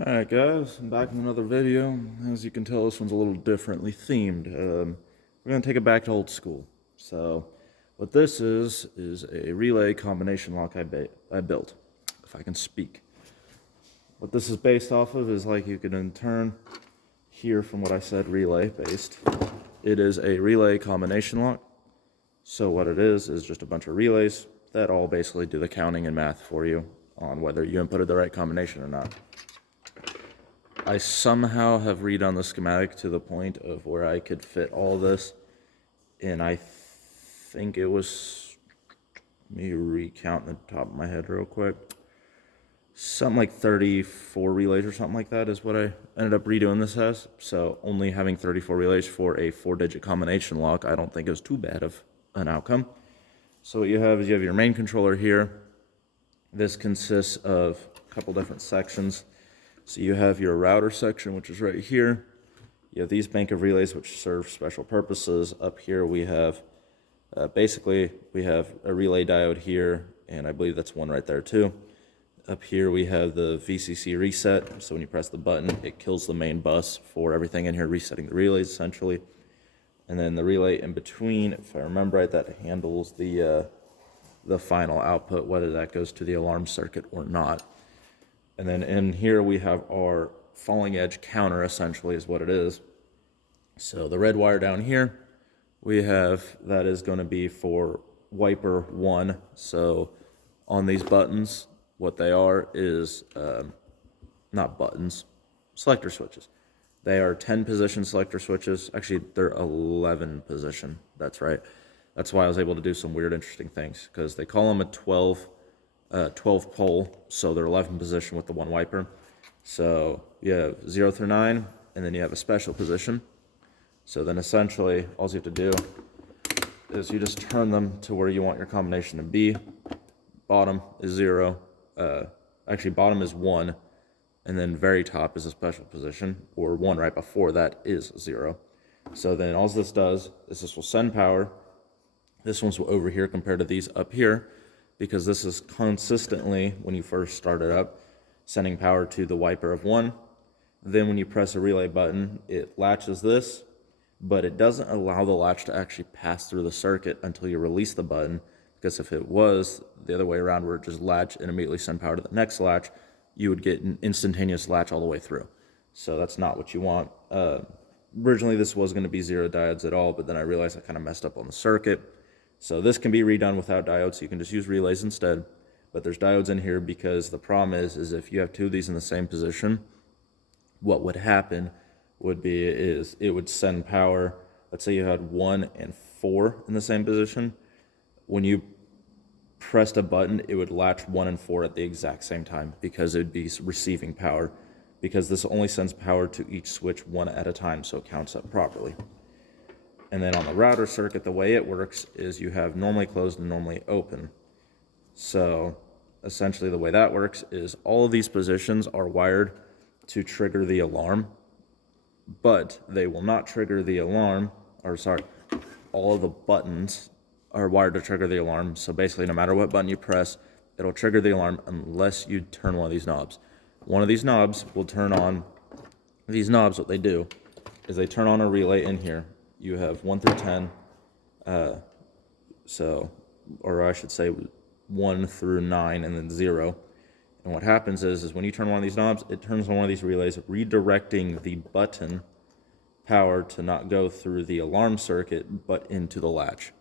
Alright guys, I'm back with another video. As you can tell, this one's a little differently themed. We're going to take it back to old school. So, what this is a relay combination lock I built, if I can speak. What this is based off of is, like you can in turn hear from what I said, relay based. It is a relay combination lock. So what it is just a bunch of relays that all basically do the counting and math for you on whether you inputted the right combination or not. I somehow have redone the schematic to the point of where I could fit all this, and I think it was, let me recount the top of my head real quick, something like 34 relays or something like that is what I ended up redoing this as. So only having 34 relays for a 4-digit combination lock, I don't think is too bad of an outcome. So what you have is you have your main controller here. This consists of a couple different sections. So you have your router section, which is right here. You have these bank of relays, which serve special purposes. Up here we have, basically, we have a relay diode here, and I believe that's one right there too. Up here we have the VCC reset. So when you press the button, it kills the main bus for everything in here, resetting the relays essentially. And then the relay in between, if I remember right, that handles the final output, whether that goes to the alarm circuit or not. And then in here we have our falling edge counter, essentially is what it is. So the red wire down here, we have, that is going to be for wiper 1. So on these buttons, what they are is, not buttons, selector switches. They are 10 position selector switches. Actually, they're 11 position. That's right. That's why I was able to do some weird, interesting things, because they call them a 12 pole, so they're 11 position with the one wiper. So you have 0 through 9, and then you have a special position. So then essentially, all you have to do is you just turn them to where you want your combination to be. Bottom is 0. Actually, bottom is 1, and then very top is a special position, or 1 right before that is 0. So then all this does is this will send power. This one's over here compared to these up here, because this is consistently, when you first start it up, sending power to the wiper of 1. Then when you press a relay button, it latches this, but it doesn't allow the latch to actually pass through the circuit until you release the button, because if it was the other way around, where it just latch and immediately send power to the next latch, you would get an instantaneous latch all the way through. So that's not what you want. Originally this was going to be 0 diodes at all, but then I realized I kind of messed up on the circuit. So this can be redone without diodes, so you can just use relays instead. But there's diodes in here because the problem is if you have 2 of these in the same position, what would happen would be it would send power. Let's say you had 1 and 4 in the same position. When you pressed a button, it would latch 1 and 4 at the exact same time, because it would be receiving power, because this only sends power to each switch 1 at a time, so it counts up properly. And then on the router circuit, the way it works is you have normally closed and normally open. So essentially the way that works is all of these positions are wired to trigger the alarm, but they will not trigger the alarm, or sorry, all of the buttons are wired to trigger the alarm. So basically no matter what button you press, it'll trigger the alarm unless you turn one of these knobs. One of these knobs will turn on, these knobs, what they do is they turn on a relay in here. You have 1 through 10, or I should say 1 through 9, and then 0. And what happens is when you turn one of these knobs, it turns on one of these relays, redirecting the button power to not go through the alarm circuit, but into the latch.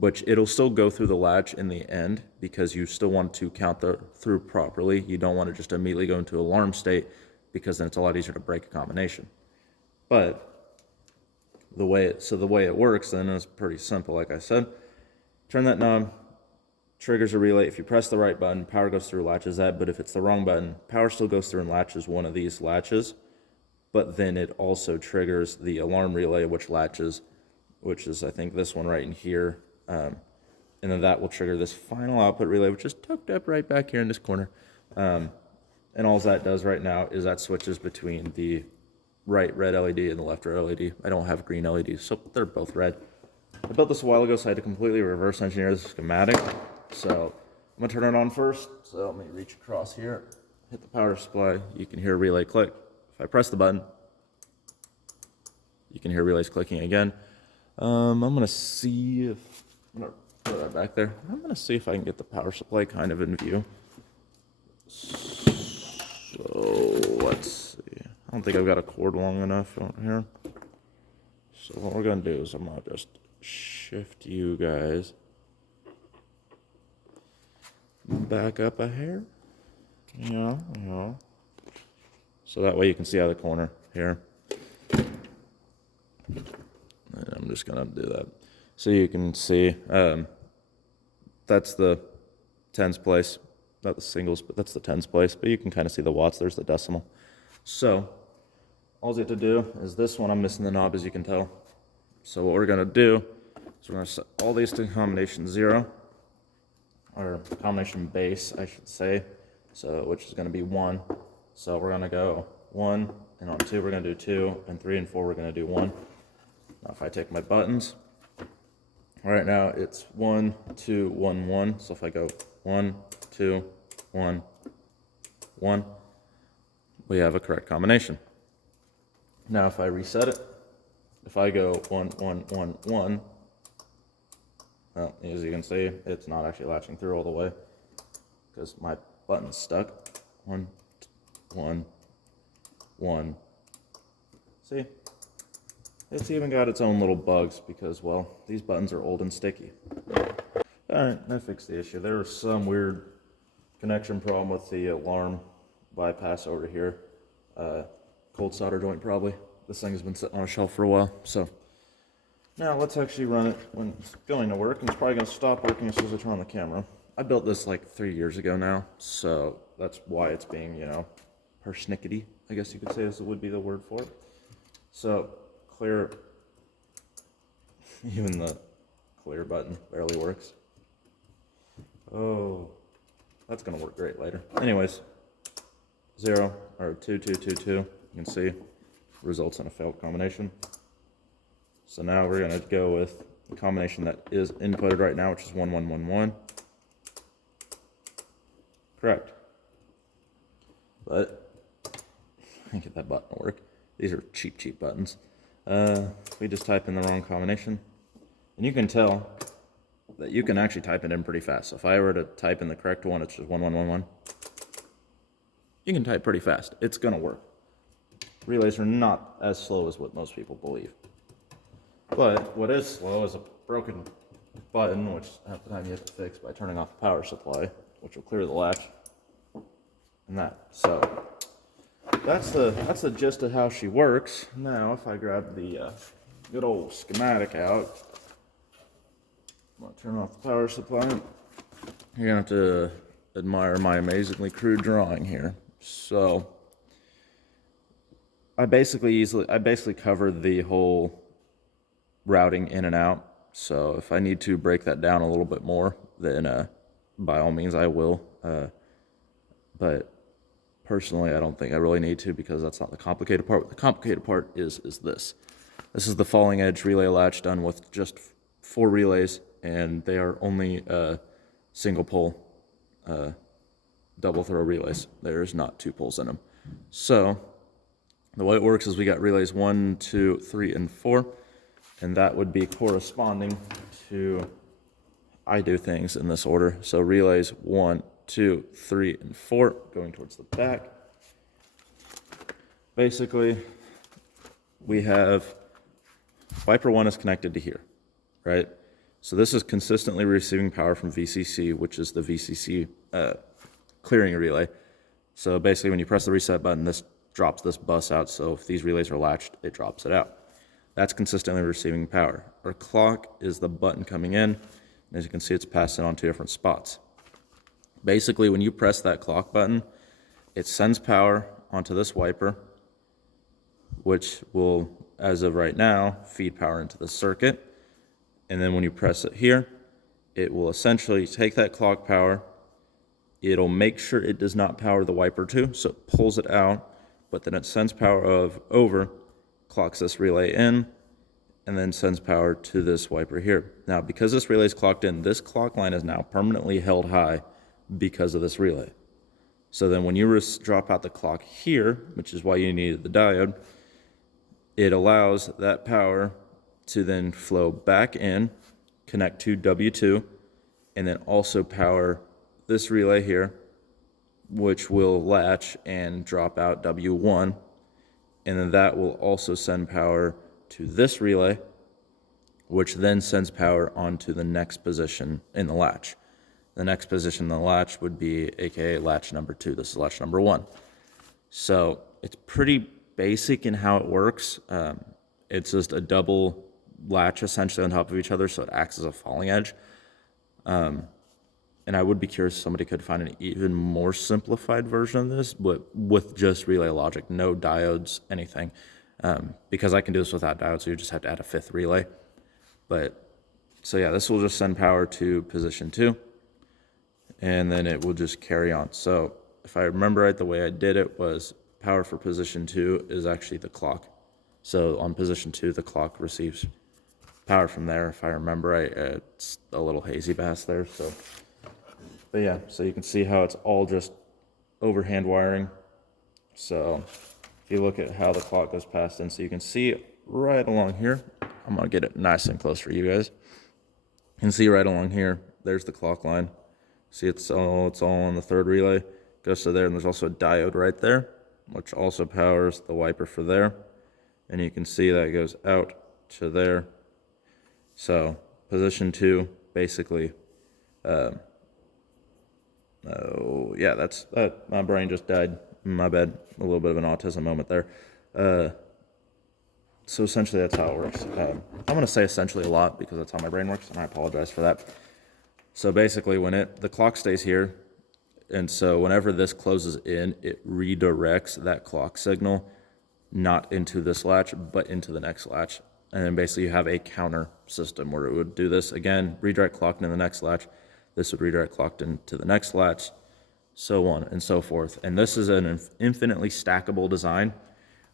Which it'll still go through the latch in the end, because you still want to count through properly. You don't want to just immediately go into alarm state, because then it's a lot easier to break a combination. But the way it works then is pretty simple. Like I said, turn that knob, triggers a relay. If you press the right button, power goes through, latches that. But if it's the wrong button, power still goes through and latches one of these latches, but then it also triggers the alarm relay, which latches, which is I think this one right in here, and then that will trigger this final output relay, which is tucked up right back here in this corner. And all that does right now is that switches between the right red LED and the left red LED. I don't have green LEDs, so they're both red. I built this a while ago, so I had to completely reverse engineer the schematic. So I'm gonna turn it on first. So let me reach across here, hit the power supply, you can hear relay click. If I press the button, you can hear relays clicking again. I'm gonna see if, I'm gonna put that back there. I'm gonna see if I can get the power supply kind of in view. So let's see. I don't think I've got a cord long enough on here. So what we're gonna do is I'm gonna just shift you guys back up a hair. Yeah. So that way you can see out of the corner here. And I'm just gonna do that. So you can see, that's the tens place, not the singles, but that's the tens place, but you can kind of see the watts, there's the decimal. So all you have to do is this one, I'm missing the knob as you can tell. So what we're gonna do is we're gonna set all these to combination 0, or combination base, I should say, so which is gonna be 1. So we're gonna go 1, and on 2 we're gonna do 2, and 3 and 4 we're gonna do 1. Now if I take my buttons, right now it's 1, 2, 1, 1. So if I go 1, 2, 1, 1, we have a correct combination. Now if I reset it, if I go 1, 1, 1, 1, well, as you can see, it's not actually latching through all the way because my button's stuck. 1, 1, 1. See? It's even got its own little bugs because, well, these buttons are old and sticky. Alright, that fixed the issue. There was some weird connection problem with the alarm bypass over here. Cold solder joint probably. This thing has been sitting on a shelf for a while, so. Now let's actually run it when it's going to work, and it's probably going to stop working as soon as I turn on the camera. I built this like 3 years ago now, so that's why it's being, persnickety, I guess you could say this would be the word for it. So, clear, even the clear button barely works. Oh, that's going to work great later. Anyways, 0, or 2, 2, 2, 2, you can see, results in a failed combination. So now we're going to go with the combination that is inputted right now, which is 1, 1, 1, 1. Correct. But I can't get that button to work. These are cheap buttons. We just type in the wrong combination. And you can tell that you can actually type it in pretty fast. So if I were to type in the correct one, it's just 1, 1, 1, 1. You can type pretty fast. It's going to work. Relays are not as slow as what most people believe. But what is slow is a broken button, which half the time you have to fix by turning off the power supply, which will clear the latch, and that. So that's the gist of how she works. Now, if I grab the good old schematic out, I'm gonna turn off the power supply. You're gonna have to admire my amazingly crude drawing here. So I basically covered the whole routing in and out. So if I need to break that down a little bit more, then by all means I will. But personally, I don't think I really need to because that's not the complicated part. The complicated part is this. This is the falling edge relay latch done with just 4 relays, and they are only single pole double throw relays. There's not 2 poles in them. So the way it works is we got relays 1, 2, 3, and 4. And that would be corresponding to, I do things in this order. So relays 1, 2, 3, and 4 going towards the back. Basically, we have wiper 1 is connected to here, right? So this is consistently receiving power from VCC, which is the VCC clearing relay. So basically when you press the reset button, this drops this bus out. So if these relays are latched, it drops it out. That's consistently receiving power. Our clock is the button coming in. As you can see, it's passing on 2 different spots. Basically, when you press that clock button, it sends power onto this wiper, which will, as of right now, feed power into the circuit. And then when you press it here, it will essentially take that clock power. It'll make sure it does not power the wiper 2, so it pulls it out, but then it sends power over, clocks this relay in, and then sends power to this wiper here. Now, because this relay is clocked in, this clock line is now permanently held high because of this relay. So then when you drop out the clock here, which is why you needed the diode, it allows that power to then flow back in, connect to W2, and then also power this relay here, which will latch and drop out W1. And then that will also send power to this relay, which then sends power onto the next position in the latch. The next position in the latch would be AKA latch number 2. This is latch number 1. So it's pretty basic in how it works. It's just a double latch essentially on top of each other, so it acts as a falling edge. And I would be curious if somebody could find an even more simplified version of this, but with just relay logic, no diodes, anything. Because I can do this without diodes, so you just have to add a 5th relay. But, so yeah, this will just send power to position 2, and then it will just carry on. So if I remember right, the way I did it was power for position 2 is actually the clock. So on position 2, the clock receives power from there. If I remember right, it's a little hazy past there, so. But yeah, so you can see how it's all just overhand wiring. So if you look at how the clock goes past in, so you can see right along here, I'm gonna get it nice and close for you guys. You can see right along here, there's the clock line. See, it's all on the 3rd relay, goes to there, and there's also a diode right there, which also powers the wiper for there. And you can see that goes out to there. So position 2, basically, oh, yeah, that's that. My brain just died. My bad. A little bit of an autism moment there. So essentially, that's how it works. I'm going to say essentially a lot because that's how my brain works, and I apologize for that. So basically, when the clock stays here, and so whenever this closes in, it redirects that clock signal not into this latch, but into the next latch. And then basically you have a counter system where it would do this again, redirect clock into the next latch. This would redirect clocked into the next latch, so on and so forth. And this is an infinitely stackable design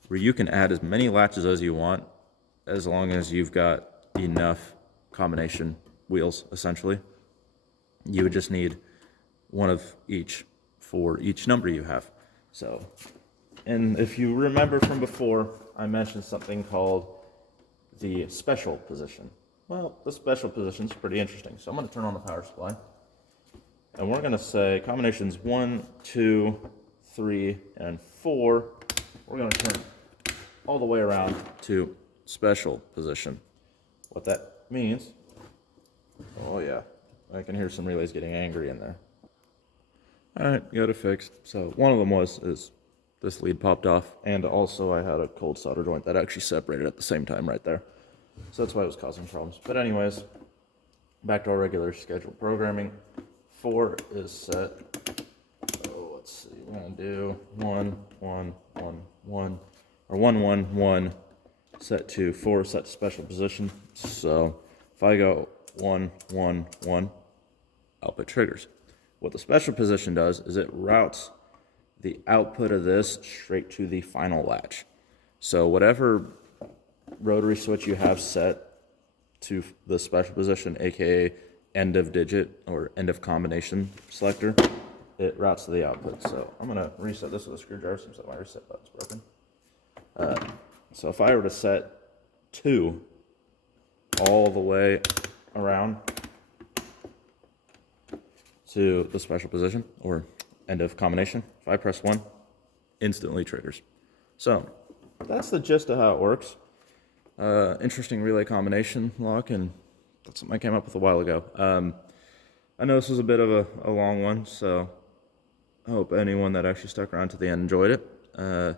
where you can add as many latches as you want as long as you've got enough combination wheels, essentially. You would just need one of each for each number you have. So, and if you remember from before, I mentioned something called the special position. Well, the special position is pretty interesting. So I'm going to turn on the power supply. And we're going to say combinations 1, 2, 3, and 4. We're going to turn all the way around to special position. What that means, oh yeah, I can hear some relays getting angry in there. All right, got it fixed. So one of them is this lead popped off, and also I had a cold solder joint that actually separated at the same time right there. So that's why it was causing problems. But anyways, back to our regular scheduled programming. 4 is set. Oh, let's see. We're gonna do 1, 1, 1, 1, or 1, 1, 1. Set to 4, set to special position. So if I go 1, 1, 1, output triggers. What the special position does is it routes the output of this straight to the final latch. So whatever rotary switch you have set to the special position, aka end of digit or end of combination selector, it routes to the output. So I'm gonna reset this with a screwdriver since my reset button's broken. So if I were to set 2 all the way around to the special position or end of combination, if I press 1, instantly triggers. So that's the gist of how it works. Interesting relay combination lock, and that's something I came up with a while ago. I know this was a bit of a long one, so I hope anyone that actually stuck around to the end enjoyed it.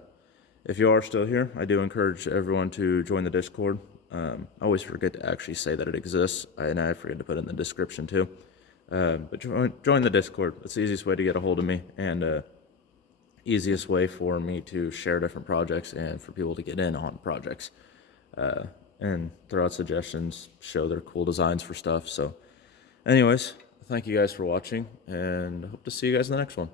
If you are still here, I do encourage everyone to join the Discord. I always forget to actually say that it exists, and I forget to put it in the description too. But join the Discord. It's the easiest way to get a hold of me, and easiest way for me to share different projects and for people to get in on projects. And throw out suggestions, show their cool designs for stuff. So anyways, thank you guys for watching, and I hope to see you guys in the next one.